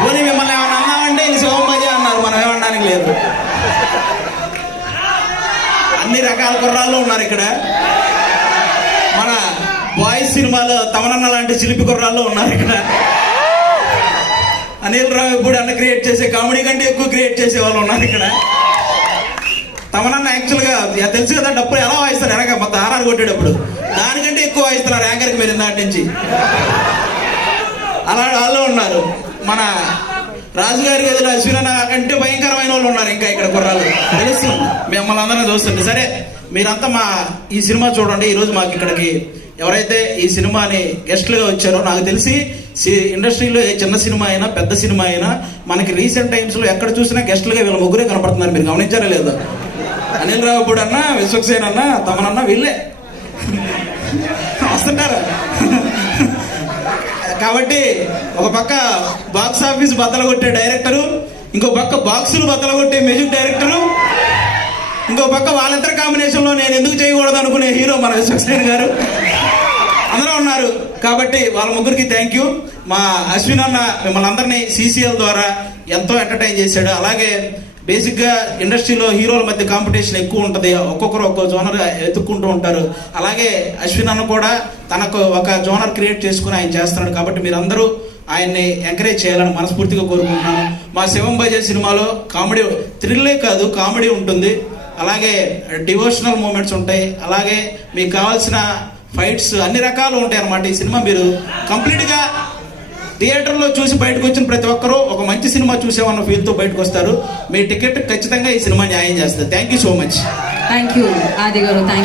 పోనీ మిమ్మల్ని ఏమన్నా అన్నామంటే ఇది శివంబాజీ అన్నారు. మనం ఏమనడానికి లేదు. అన్ని రకాల కుర్రాళ్ళు ఉన్నారు ఇక్కడ. మన బాయ్స్ సినిమాలో తమనన్న లాంటి శిల్పి కుర్రాళ్ళు ఉన్నారు ఇక్కడ. అనిల్ రావు ఇప్పుడు అన్న క్రియేట్ చేసే కామెడీ కంటే ఎక్కువ క్రియేట్ చేసే వాళ్ళు ఉన్నారు ఇక్కడ. తమనన్న యాక్చువల్గా తెలుసు కదా డబ్బులు ఎలా వాయిస్తారు? ఎనక మొత్తం ఆర్ఆర్ కొట్టేటప్పుడు. దానికంటే ఎక్కువ వాయిస్తున్నారు యాంకర్కి మీరు ఇందాటి నుంచి. అలా వాళ్ళు ఉన్నారు. మన రాజుగారి గదిలో అశ్విన కంటే భయంకరమైన వాళ్ళు ఉన్నారు ఇంకా ఇక్కడ కుర్రాళ్ళు. తెలుసు మిమ్మల్ని అందరినీ చూస్తుంది సరే మీరంతా మా ఈ సినిమా చూడండి. ఈరోజు మాకు ఇక్కడికి ఎవరైతే ఈ సినిమాని గెస్ట్లుగా వచ్చారో నాకు తెలిసి సి- ఇండస్ట్రీలో ఏ చిన్న సినిమా అయినా పెద్ద సినిమా అయినా మనకి రీసెంట్ టైమ్స్లో ఎక్కడ చూసినా గెస్ట్లుగా వీళ్ళ ముగ్గురే కనపడుతున్నారు. మీరు గమనించారా లేదా? అనిల్ రావుపూడి అన్న విశ్వక్సేన్ అన్న తమనన్న వీళ్ళే. వస్తుంటారా? కాబట్టి ఒక పక్క బాక్స్ ఆఫీస్ బద్దలు కొట్టే డైరెక్టరు ఇంకో పక్క బాక్సులు బద్దలు కొట్టే మ్యూజిక్ డైరెక్టరు ఇంకో పక్క వాళ్ళిద్దరి కాంబినేషన్లో నేను ఎందుకు చేయకూడదు అనుకునే హీరో మన విశ్వక్సేన్ గారు. అందరూ ఉన్నారు. కాబట్టి వాళ్ళ ముగ్గురికి థ్యాంక్ యూ మా అశ్విన్ అన్న మిమ్మల్ని అందరినీ సీసీఎల్ ద్వారా ఎంతో ఎంటర్టైన్ చేశాడు. అలాగే బేసిక్గా ఇండస్ట్రీలో హీరోల మధ్య కాంపిటీషన్ ఎక్కువ ఉంటుంది. ఒక్కొక్కరు ఒక్కో జోనర్ ఎత్తుక్కుంటూ ఉంటారు. అలాగే అశ్విన్ అన్న కూడా తనకు ఒక జోనర్ క్రియేట్ చేసుకుని ఆయన చేస్తున్నాడు కాబట్టి మీరందరూ ఆయన్ని ఎంకరేజ్ చేయాలని మనస్ఫూర్తిగా కోరుకుంటున్నాను. మా శివం బజే సినిమాలో కామెడీ థ్రిల్లే కాదు కామెడీ ఉంటుంది. అలాగే డివోషనల్ మూమెంట్స్ ఉంటాయి. అలాగే మీకు కావాల్సిన ఫైట్స్ అన్ని రకాలు ఉంటాయి అన్నమాట ఈ సినిమా. మీరు కంప్లీట్గా థియేటర్లో చూసి బయటకు వచ్చిన ప్రతి ఒక్కరూ ఒక మంచి సినిమా చూసామన్న ఫీల్తో బయటకు వస్తారు. మీ టికెట్ ఖచ్చితంగా ఈ సినిమా న్యాయం చేస్తుంది. Thank you so much thank you Aadi గారు థ్యాంక్